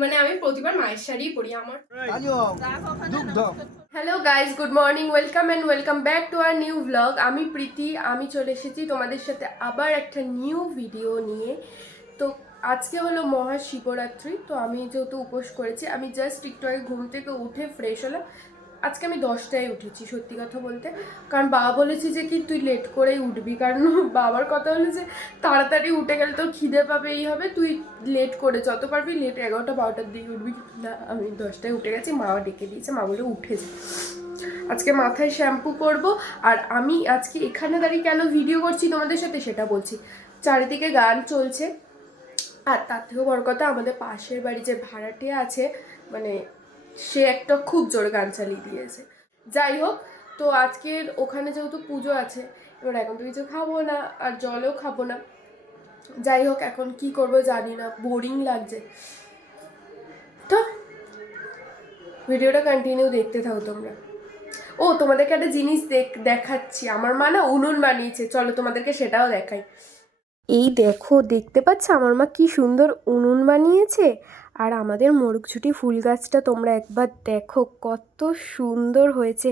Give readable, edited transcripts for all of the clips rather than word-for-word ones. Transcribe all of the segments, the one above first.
মানে আমি প্রতিবার মায়ের শাড়িই পরি আমার। Hello guys, good morning, welcome and welcome back to our new blog. আমি প্রীতি, আমি চলে এসেছি তোমাদের সাথে আবার একটা নিউ ভিডিও নিয়ে। তো আজকে হলো মহাশিবরাত্রি, তো আমি যেহেতু উপোস করেছি, আমি জাস্ট একটু আগে ঘুম থেকে উঠে ফ্রেশ হলাম। আজকে আমি 10টায় উঠেছি সত্যি কথা বলতে, কারণ বাবা বলেছি যে কি তুই লেট করেই উঠবি, কারণ বাবার কথা হলো যে তাড়াতাড়ি উঠে গেলে তোর খিদে পাবে, এই হবে, তুই লেট করে যত পারবি লেট 11টা 12টার দিকে উঠবি। না, আমি 10টায় উঠে গেছি, মা ডেকে দিয়েছে, মা বলে উঠে যা। আজকে মাথায় শ্যাম্পু করব। আর আমি আজকে এখানে দাঁড়িয়ে কেন ভিডিও করছি তোমাদের সাথে সেটা বলছি। চারিদিকে গান চলছে, আর তার থেকেও বড় কথা, আমাদের পাশের বাড়ি যে ভাড়াটিয়া আছে, মানে সে একটা খুব জোরে গান চালিয়ে দিয়েছে। যাই হোক, তো আজকের ওখানে যেহেতু পুজো আছে, এবার এখন তো কিছু খাবো না আর জলও খাবো না। যাই হোক, এখন কি করব জানি না, বোরিং লাগছে। তো ভিডিওটা কন্টিনিউ দেখতে থাকো তোমরা। ও, তোমাদেরকে একটা জিনিস দেখাচ্ছি। আমার মা না উনুন বানিয়েছে, চলো তোমাদেরকে সেটাও দেখাই। এই দেখো, দেখতে পাচ্ছ আমার মা কি সুন্দর উনুন বানিয়েছে। আর আমাদের মোরগঝুটি ফুল গাছটা তোমরা একবার দেখো, কত সুন্দর হয়েছে।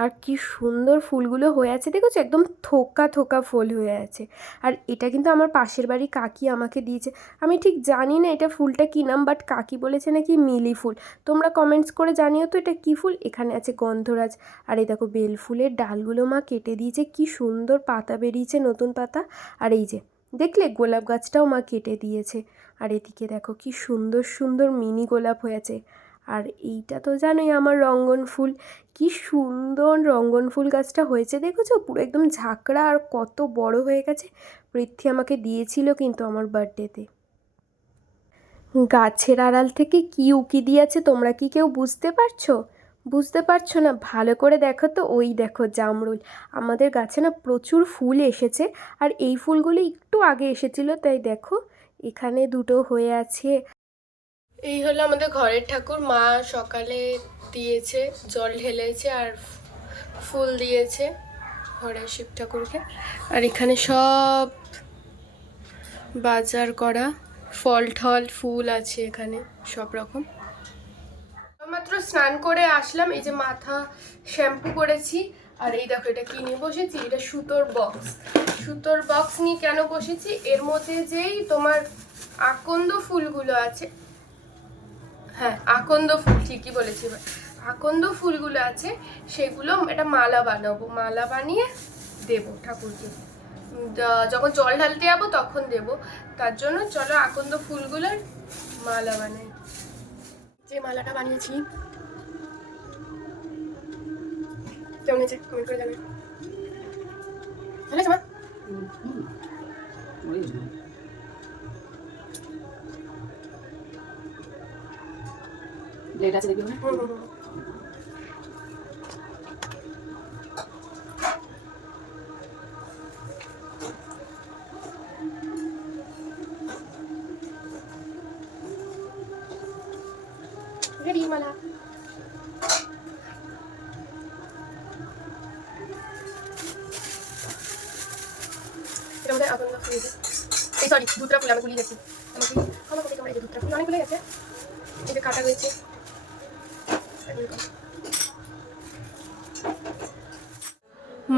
আর কি সুন্দর ফুলগুলো হয়ে আছে, দেখেছো, একদম থোকা থোকা ফুল হয়ে আছে। আর এটা কিন্তু আমার পাশের বাড়ি কাকি আমাকে দিয়েছে। আমি ঠিক জানি না এটা ফুলটা কী নাম, বাট কাকি বলেছে নাকি মিলি ফুল। তোমরা কমেন্টস করে জানিও তো এটা কী ফুল। এখানে আছে গন্ধরাজ। আর এই দেখো, বেল ফুলের ডালগুলো মা কেটে দিয়েছে, কি সুন্দর পাতা বেরিয়েছে, নতুন পাতা। আর এই যে দেখলে, গোলাপ গাছটাও মা কেটে দিয়েছে। আর এদিকে দেখো কি সুন্দর সুন্দর মিনি গোলাপ হয়েছে। আর এইটা তো জানোই আমার রঙ্গন ফুল, কি সুন্দর রঙ্গন ফুল গাছটা হয়েছে, দেখেছো, পুরো একদম ঝাঁকড়া আর কত বড় হয়ে গেছে। পৃথ্বী আমাকে দিয়েছিল কিন্তু আমার বার্থডেতে। গাছের আড়াল থেকে কি উকি দিয়েছে তোমরা কি কেউ বুঝতে পারছো? বুঝতে পারছো না? ভালো করে দেখো তো, ওই দেখো জামরুল। আমাদের গাছে না প্রচুর ফুল এসেছে, আর এই ফুলগুলো একটু আগে এসেছিল, তাই দেখো এখানে দুটো হয়ে আছে। এই হলো আমাদের ঘরের ঠাকুর, মা সকালে দিয়েছে, জল ঢেলেছে আর ফুল দিয়েছে ঘরের শিব ঠাকুরকে। আর এখানে সব বাজার করা ফল ঠল ফুল আছে এখানে সব রকম। মাত্র স্নান করে আসলাম, এই যে মাথা শ্যাম্পু করেছি। আর এই দেখো, এটা কি নিয়ে বসেছি, এটা সুতোর বক্স। সুতোর বক্স নিয়ে কেন বসেছি, এর মধ্যে যেই তোমার আকন্দ ফুলগুলো আছে, হ্যাঁ আকন্দ ফুল, ঠিকই বলেছি, আকন্দ ফুলগুলো আছে সেগুলো এটা মালা বানাবো, মালা বানিয়ে দেবো ঠাকুরকে। যখন জল ঢালতে যাবো তখন দেব, তার জন্য চলো আকন্দ ফুলগুলোর মালা বানাই। যে মালাটা বানিয়েছি কেমন হয়েছে কমেন্ট করে জানাবে। ভালো আছে মা? ব্লেড আছে দেখি। রেডি মালা। এটা আমাদের আকন্দ ফুল, এই সরি দুধরা ফুল, আমি ভুলিয়ে গেছি। আমাকে ক্ষমা করে, এই যে দুধরা ফুল অনেকগুলো গেছে, এই যে কাটা রয়েছে।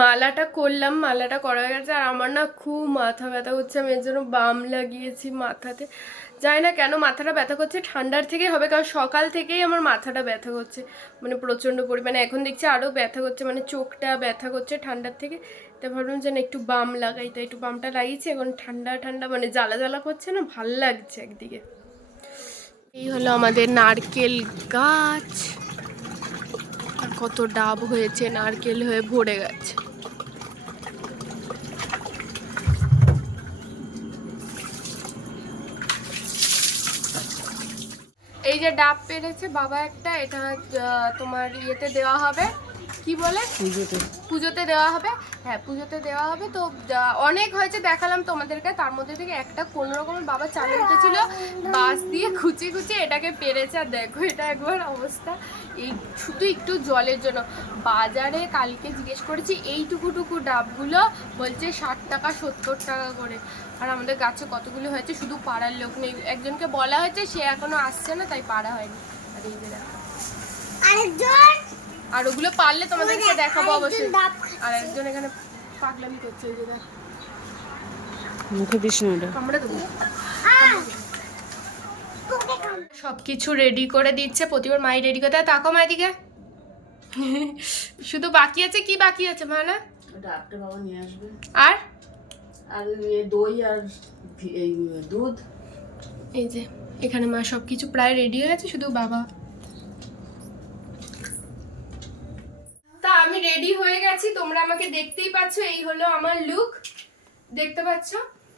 মালাটা করলাম, মালাটা করা হয়ে গেছে। আর আমার না খুব মাথা ব্যথা করছে, আমি এর জন্য বাম লাগিয়েছি মাথাতে। জানি না কেন মাথাটা ব্যথা করছে, ঠান্ডার থেকেই হবে, কারণ সকাল থেকেই আমার মাথাটা ব্যথা করছে, মানে প্রচণ্ড পরিমাণে। এখন দেখছি আরও ব্যথা করছে, মানে চোখটা ব্যথা করছে ঠান্ডার থেকে। তাই ভাবলাম যে না একটু বাম লাগাই, তাই একটু বামটা লাগিয়েছি। এখন ঠান্ডা ঠান্ডা মানে জ্বালা জ্বালা করছে না, ভাল লাগছে একদিকে। এই হলো আমাদের নারকেল গাছ, আর কত ডাব হয়েছে, নারকেল হয়ে ভরে গেছে। এই যে ডাব পেরেছে বাবা একটা, এটা তোমার ইয়েতে দেওয়া হবে, কি বলে পুজোতে দেওয়া হবে। হ্যাঁ পুজোতে দেওয়া হবে। তো অনেক হয়েছে দেখালাম তোমাদেরকে, তার মধ্যে থেকে একটা কোনো রকমের বাবা চালে উঠেছিল, বাঁশ দিয়ে খুঁচি খুঁচি এটাকে পেরেছে। আর দেখো এটা একবার অবস্থা, এই শুধু একটু জলের জন্য। বাজারে কালকে জিজ্ঞেস করেছি এইটুকুটুকু ডাবগুলো বলছে 60 টাকা 70 টাকা করে। আর আমাদের গাছে কতগুলো হয়েছে, শুধু পাড়ার লোক নেই। একজনকে বলা হয়েছে, সে এখনো আসছে না, তাই পাড়া হয়নি। আর এই যে দেখো আর ওগুলো পারলে তোমাদেরকে দেখাবো অবশ্যই। আর একজন এখানে পাগলামি করছে, এই যে দেখ মুখে দিস না এটা কামড়ে দেবো। সবকিছু রেডি করে দিচ্ছে প্রতিবার, মাই রেডি করতে। তাকো মা দিকে, শুধু বাকি আছে। কি বাকি আছে মা? না ডাবটা বাবা নিয়ে আসবে, আর আর দই আর এই দুধ। এই যে এখানে মা সবকিছু প্রায় রেডি হয়ে গেছে, শুধু বাবা। তা আমি রেডি হয়ে গেছি, তোমরা আমাকে দেখতেই পাচ্ছ। এই হলো আমার লুক, দেখতে পাচ্ছ।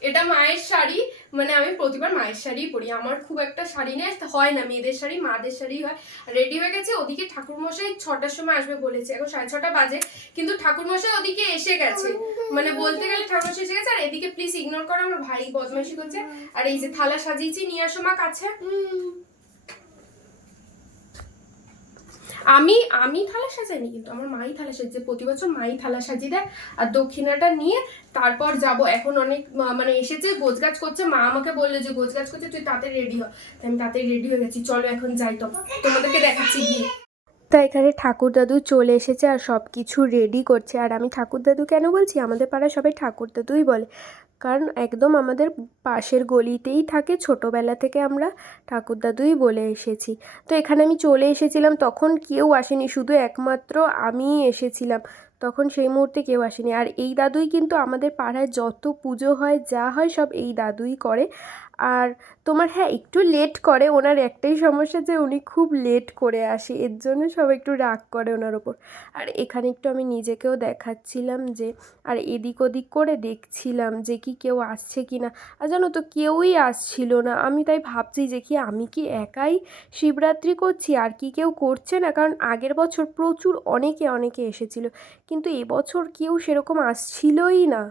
এটা মায়ের শাড়ি, মানে আমি প্রতিবার মায়ের শাড়িই পরি, আমার খুব একটা শাড়ি নেই, হয় না মেয়েদের শাড়ি, মাদের শাড়ি হয়। রেডি হয়ে গেছে। ওদিকে ঠাকুরমশাই 6টার সময় আসবে বলেছে, এখন 6:30 বাজে, কিন্তু ঠাকুরমশাই ওদিকে এসে গেছে, মানে বলতে গেলে ঠাকুরমশাই এসে গেছে। আর এদিকে প্লিজ ইগনোর করো, আমার ভাই বদমাইশি করছে। আর এই যে থালা সাজিয়েছি, নিয়ে আসো মা কাছে। আমি থালা সাজাইনি, কিন্তু আমার মাই থালা সাজিয়ে, প্রতি বছর মাই থালা সাজিয়ে দেয়। আর দক্ষিণাটা নিয়ে তারপর যাব। এখন অনেক মানে এসেছে, গোছগাছ করছে। মা আমাকে বললো যে গোছগাছ করছে, তুই তাড়াতাড়ি রেডি হ। তাই আমি তাড়াতাড়ি রেডি হয়ে গেছি, চলো এখন যাই, তো তোমাদেরকে দেখাচ্ছি গিয়ে। তা এখানে ঠাকুর দাদু চলে এসেছে আর সব কিছু রেডি করছে। আর আমি ঠাকুর দাদু কেন বলছি, আমাদের পাড়ায় সবাই ঠাকুর দাদুই বলে, কারণ একদম আমাদের পাশের গলিতেই থাকে, ছোটোবেলা থেকে আমরা ঠাকুর দাদুই বলে এসেছি। তো এখানে আমি চলে এসেছিলাম, তখন কেউ আসেনি, শুধু একমাত্র আমিই এসেছিলাম। তখন সেই মুহূর্তে কেউ আসেনি। আর এই দাদুই কিন্তু আমাদের পাড়ায় যত পুজো হয়, যা হয়, সব এই দাদুই করে। আর তোমার হ্যাঁ একটু লেট করে, ওনার একটাই সমস্যা যে উনি খুব লেট করে আসে, এর জন্য সব একটু রাগ করে ওনার ওপর। আর এখানে একটু আমি নিজেকেও দেখাচ্ছিলাম যে, আর এদিক ওদিক করে দেখছিলাম যে কি কেউ আসছে কি না। আর জানো তো কেউই আসছিল না। আমি তাই ভাবছি যে কি আমি কি একাই শিবরাত্রি করছি, আর কি কেউ করছে না? কারণ আগের বছর প্রচুর অনেকে এসেছিল, কিন্তু এবছর কেউ সেরকম আসছিলই না।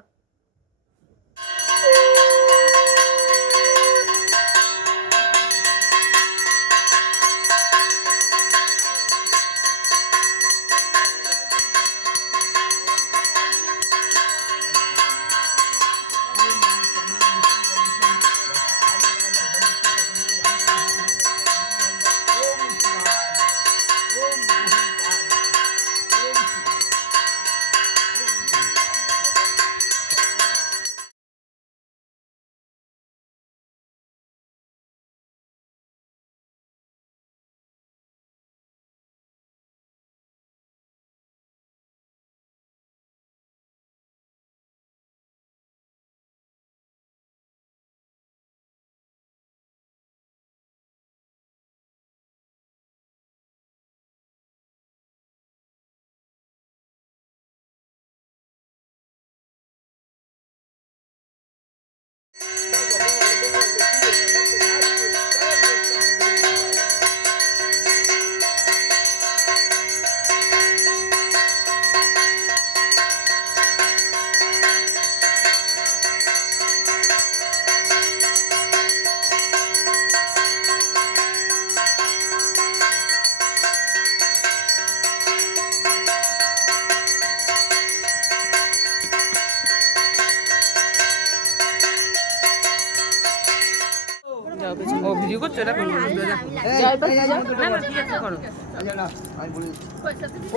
ও ভিডিও করছো এটা কোন না না ঠিক আছে করো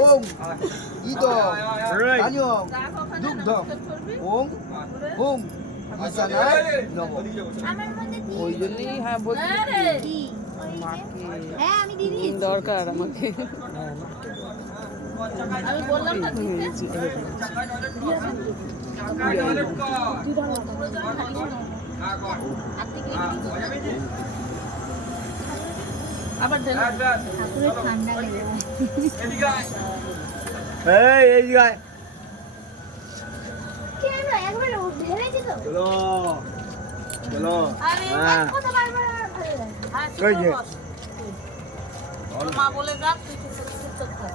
ওম ইদ আনিয়ম দুগ্ধ ওম ওম ইসানায় নব ওই জন্যই হ্যাঁ বলছি হ্যাঁ আমি দিদি দরকার আমাকে আমি বললাম না আবার ঠাকুরের ঠান্ডা লেগে এই গায় কেন একবার ঢেলেছি তো চলো চলো আরে কত বারবার কই যে মা বলে রাখ তুই চুপ থাক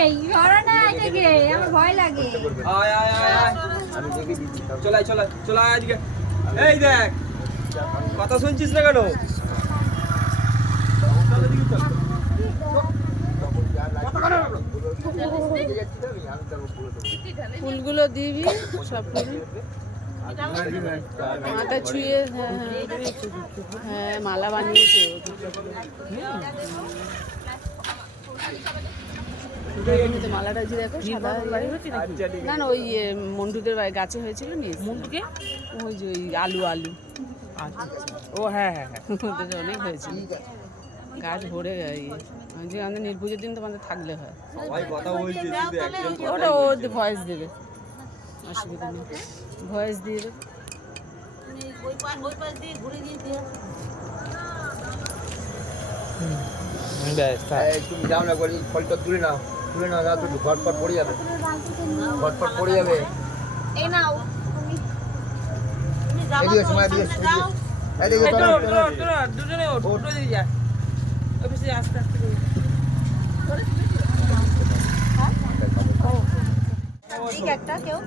এই ধরো না এটাকে, আমার ভয় লাগে। আয় আয় আয় আয়। আমি দেখে দিচ্ছি চলাই চলাই চলাই আজকে এই দেখ কথা শুনছিস না কেন ফুলগুলো দিবি সব ফুল মাথা ছুঁয়ে, হ্যাঁ হ্যাঁ হ্যাঁ মালা বানিয়েছে ও। এমনিতে মালাটা যে দেখো সাদা না না ওই মন্টুদের গাছে হয়েছিল নি মন্টুকে ওই যে ওই আলু আলু ও হ্যাঁ হ্যাঁ হ্যাঁ ওদের অনেক হয়েছিল গাছ ভরে যে আমাদের নীলপুজোর দিন তোমাদের থাকলে হয় সবাই কথা বলছে শুধু একজন ওটা ও ভয়েস দেবে অসুবিধা নেই ভয়েস দিয়ে দেবে তুমি যাও না করে ফলটা তুলে নাও না তো ঘটপট পড়ে যাবে ঘটপট পড়ে যাবে এই নাও এদিকে সময় দিয়ে এদিকে দুজনে ওঠো দিয়ে যা অফিসে আস্তে আস্তে ঠিক একটা কেউ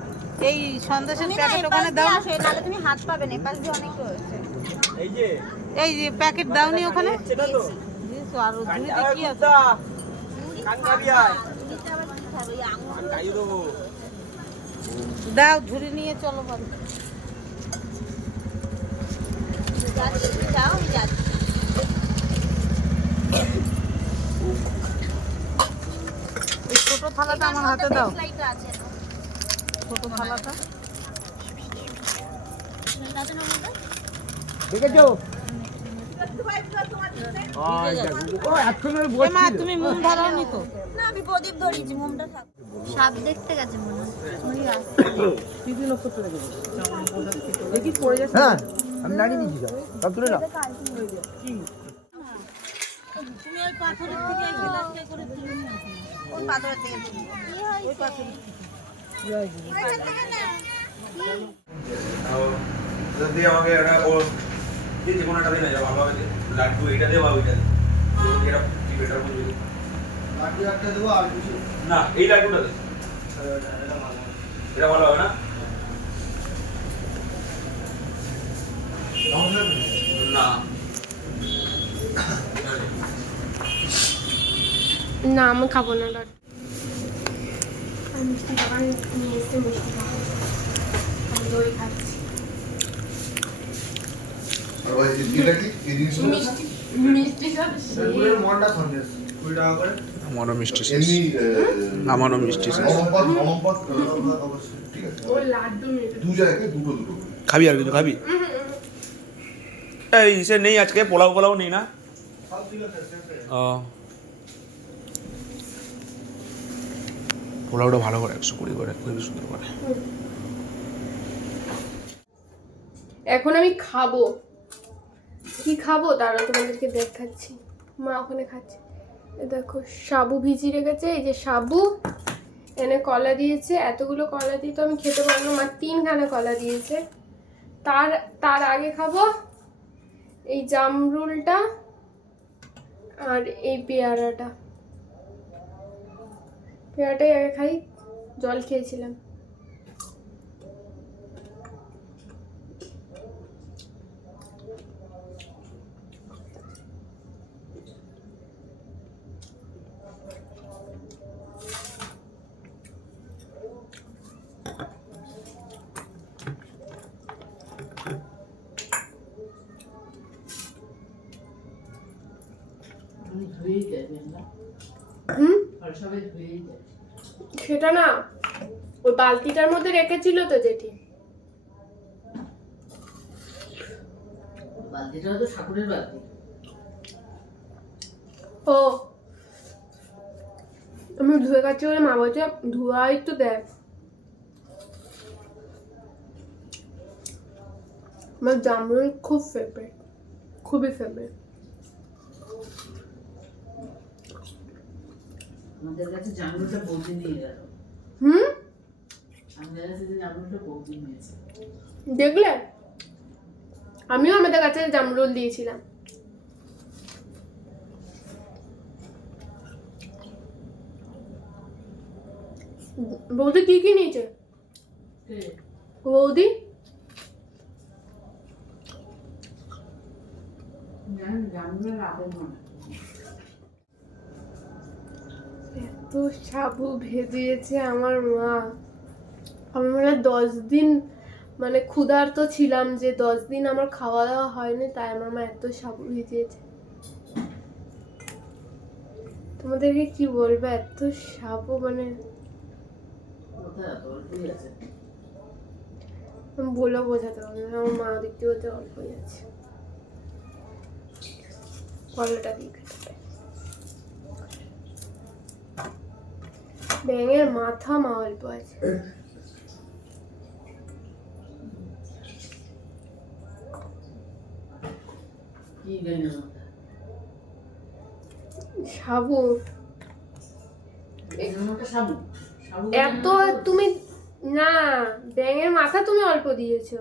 এই সন্দেশের প্যাকেট ওখানে দাও আসো, নাহলে তুমি হাত পাবে না, এপাশ দিয়ে অনেক রয়েছে। এই যে এই যে প্যাকেট দাওনি ওখানে সেটা তো আর ঝুড়িতে কি আছে কানকাবি আয় নিচে আবার কি খাবে? এই আঙুর খাইয়ে দেবো দাও ঝুড়ি নিয়ে চলো বাড়ি যাচ্ছি, যাও, আমি যাচ্ছি। এই ছোট থালাটা আমার হাতে দাও লাইটটা আছে না? ছোট থালাটা আছে না ওর মধ্যে? দেখেছো এ মা তুমি মুখ ধরাওনি তো না, আমি প্রদীপ ধরিয়েছি, মোমটা থাক। সাপ দেখতে গেছে মনে হয়। ওই আসছে। দেখি পড়ে যাচ্ছে হ্যাঁ আমি নাড়িয়ে দিচ্ছি সব তুলে নাও তুমি ওই পাথরের থেকে এক গ্লাসটা করে তুলে নিয়ে আসো ওই পাথরের থেকে তুলি। কি হয়েছে? ওইখান থেকে না। দিয়ে আমাকে একটা ও যে কোনো একটা দিন যাবে ভালোভাবে দে। লাড্ডু এইটা দে বা ওইটা দে এটা কি বেটার বুঝবি লাঠি একটা দেবো আর কিছু না এই লাড্ডুটা দে এটা ভালো হবে না না না আমি খাবো না লাড্ডু। আমি মিষ্টি দোকান নিয়ে এসে মিষ্টি খাবো, আমি দই খাচ্ছি। মিষ্টি মিষ্টি সাথে আমারও মিষ্টি শেষ আমারও মিষ্টি শেষ ও লাড্ডু নিয়ে খাবি আর কিছু খাবি এই সে নেই আজকে পোলাও নেই না ও পোলাওটা ভালো করে 120 করে খুবই সুন্দর করে এখন আমি খাবো। কি খাবো তারা তোমাদেরকে দেখাচ্ছি। মা ওখানে খাচ্ছে, এ দেখো সাবু ভিজিয়ে রেখেছে, এই যে সাবু এনে কলা দিয়েছে, এতগুলো কলা দিয়ে তো আমি খেতে পারবো না, মা 3খানা কলা দিয়েছে। তার আগে খাবো এই জামরুলটা আর এই পেয়ারাটাই আগে খাই, জল খেয়েছিলাম। সেটা না ওই বালতিটার মধ্যে রেখেছিল তো জেঠি। বালতিটা তো ঠাকুরের বালতি। ও আমি ধুয়ে কাচ্ছি বলে মা বলছে ধোয়াই তো দেখ। আমার জামরুল খুব ফেভারিট, খুবই ফেভারিট। আমাদের কাছে জামরুলটা বৌদি নিয়ে গেল। আমাদের কাছে যে জামরুলটা বৌদি নিয়েছে। দেখলে আমিও আমাদের কাছে জামরুল দিয়েছিলাম। বৌদি কি কি নিয়েছে? বৌদি জামরুলের আপেল মনে হয়। এত সাবু ভেজিয়েছে আমার মা। আমি মানে 10 দিন মানে ক্ষুধার্ত ছিলাম, যে 10 দিন আমার খাওয়া দাওয়া হয়নি, তাই আমার মা এত সাবু ভিজিয়েছে। তোমাদেরকে কি বলবো, এত সাবু মানে কোথায় এত অল্পই আছে? আমি বলেও বোঝাতে পারবো না। আমার মা দেখতে বলতে অল্প হয়ে যাচ্ছে। কলাটা দিয়ে খেতে হবে। ব্যাঙের মাথা মা অল্প আছে। কি গাইনা সাবু সাবু সাবু এত তুমি না, ব্যাঙের মাথা তুমি অল্প দিয়েছো।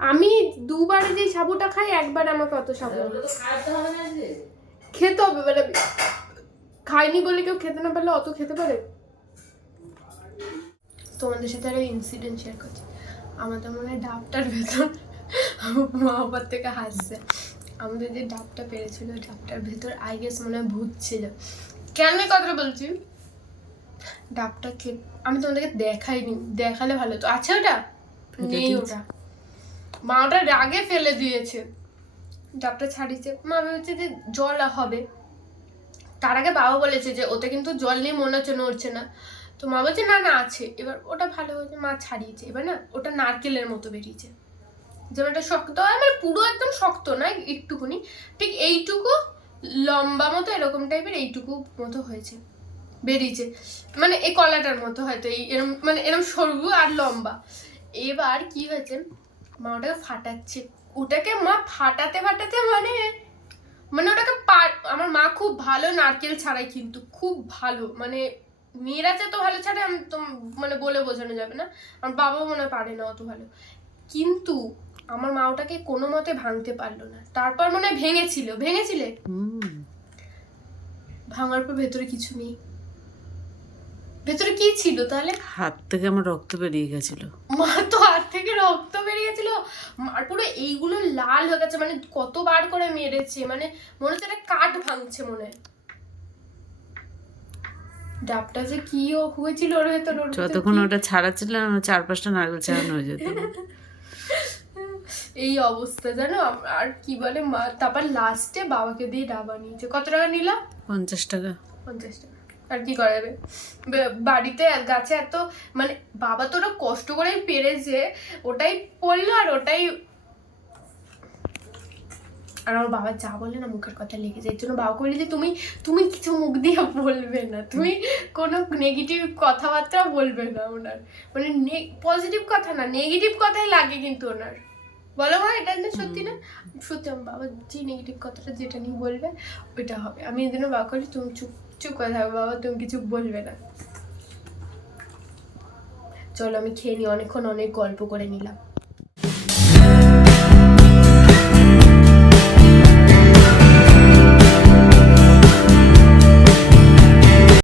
আমি দুবারে যে সাবুটা খাই, একবার আমাকে অত সাবু ওগুলো তো খাইতে হবে না যে। খেতে হবে, মানে খাইনি বলে কেউ খেতে না পারলে অত খেতে পারে? তোমাদের সাথে আরো ইনসিডেন্ট শেয়ার করছি। আমাদের মনে হয় ডাবটার ভেতর, আমার মা বাবার থেকে হাসছে, আমাদের যে ডাবটা পেরেছিল ডাবটার ভেতর আই গেস মনে হয় ভূত ছিল। কেন এই কথাটা বলছি, ডাবটা আমি তোমাদেরকে দেখাইনি, দেখালে ভালো তো। আছে ওটা নেই, ওটা মা ওটা রাগে ফেলে দিয়েছে। ডাবটা ছাড়িয়েছে, মা ভেবেছে যে জল হবে। তার আগে বাবা বলেছে যে ওতে কিন্তু জল নিয়ে মনে হচ্ছে নড়ছে না, তো মা বলছে না না আছে। এবার ওটা ভালো হয়েছে, মা ছাড়িয়েছে। এবার না ওটা নারকেলের মতো বেরিয়েছে, যেমন একটা শক্ত হয়, মানে পুরো একদম শক্ত নয়, একটুকুনি ঠিক এইটুকু লম্বা মতো এরকম টাইপের এইটুকু মতো হয়েছে, বেরিয়েছে। মানে এই কলাটার মতো হয়তো, এই এরম মানে এরম সরু আর লম্বা। এবার কি হয়েছে, মা ওটাকে ফাটাচ্ছে। ওটাকে মা ফাটাতে ফাটাতে মানে মানে ওটাকে আমার মা খুব ভালো নারকেল ছাড়াই, কিন্তু খুব ভালো, মানে মেয়েরা যে তো ভালো ছাড়ে আমি তো মানে বলে বোঝানো যাবে না। আমার বাবাও মনে হয় পারে না অত ভালো, কিন্তু আমার মা ওটাকে কোনো মতে ভাঙতে পারলো না। তারপর মনে হয় ভেঙেছিলে ভাঙার পর ভেতরে কিছু নেই। ভেতরে কি ছিল তাহলে? হাত থেকে আমার রক্ত বেরিয়ে গেছিল। মা তো হাত থেকে রক্ত বেরিয়েছিল, আর পুরো এইগুলো লাল হয়ে গেছে, মানে কতবার করে মেরেছে, মানে মনে হচ্ছে একটা কাঠ ভাঙছে মনে হয়। ডাবটা যে কি হয়েছিল ওর ভেতর, যতক্ষণ ওটা ছাড়াচ্ছিল 4-5টা নারকেল ছাড়ানো হয়ে যেত। এই অবস্থা জানো। আর কি বলে মা, তারপর লাস্টে বাবাকে দিয়ে ডাবা নিয়েছে। কত টাকা নিল? 50 টাকা। 50 টাকা। আর কি করা যাবে, বাড়িতে গাছে এত মানে বাবা তো ওরা কষ্ট করেই পেরেছে, ওটাই পড়লো আর ওটাই। আর আমার বাবা যা বলে না মুখের কথা লেগে যায়। এর জন্য বাবা বলি যে তুমি কিছু মুখ দিয়ে বলবে না, তুমি কোনো নেগেটিভ কথাবার্তা বলবে না ওনার, মানে পজিটিভ কথা না, নেগেটিভ কথাই লাগে কিন্তু ওনার। বলো ভাই, এটা না সত্যি না? সত্যি আমার বাবা যে নেগেটিভ কথাটা যেটা নিয়ে বলবে ওইটা হবে। আমি এই জন্য বাবা করি তুমি চুপ করে থাকো বাবা, তুমি কিছু বলবে না। চলো আমি খেয়ে নিই, অনেকক্ষণ অনেক গল্প করে নিলাম।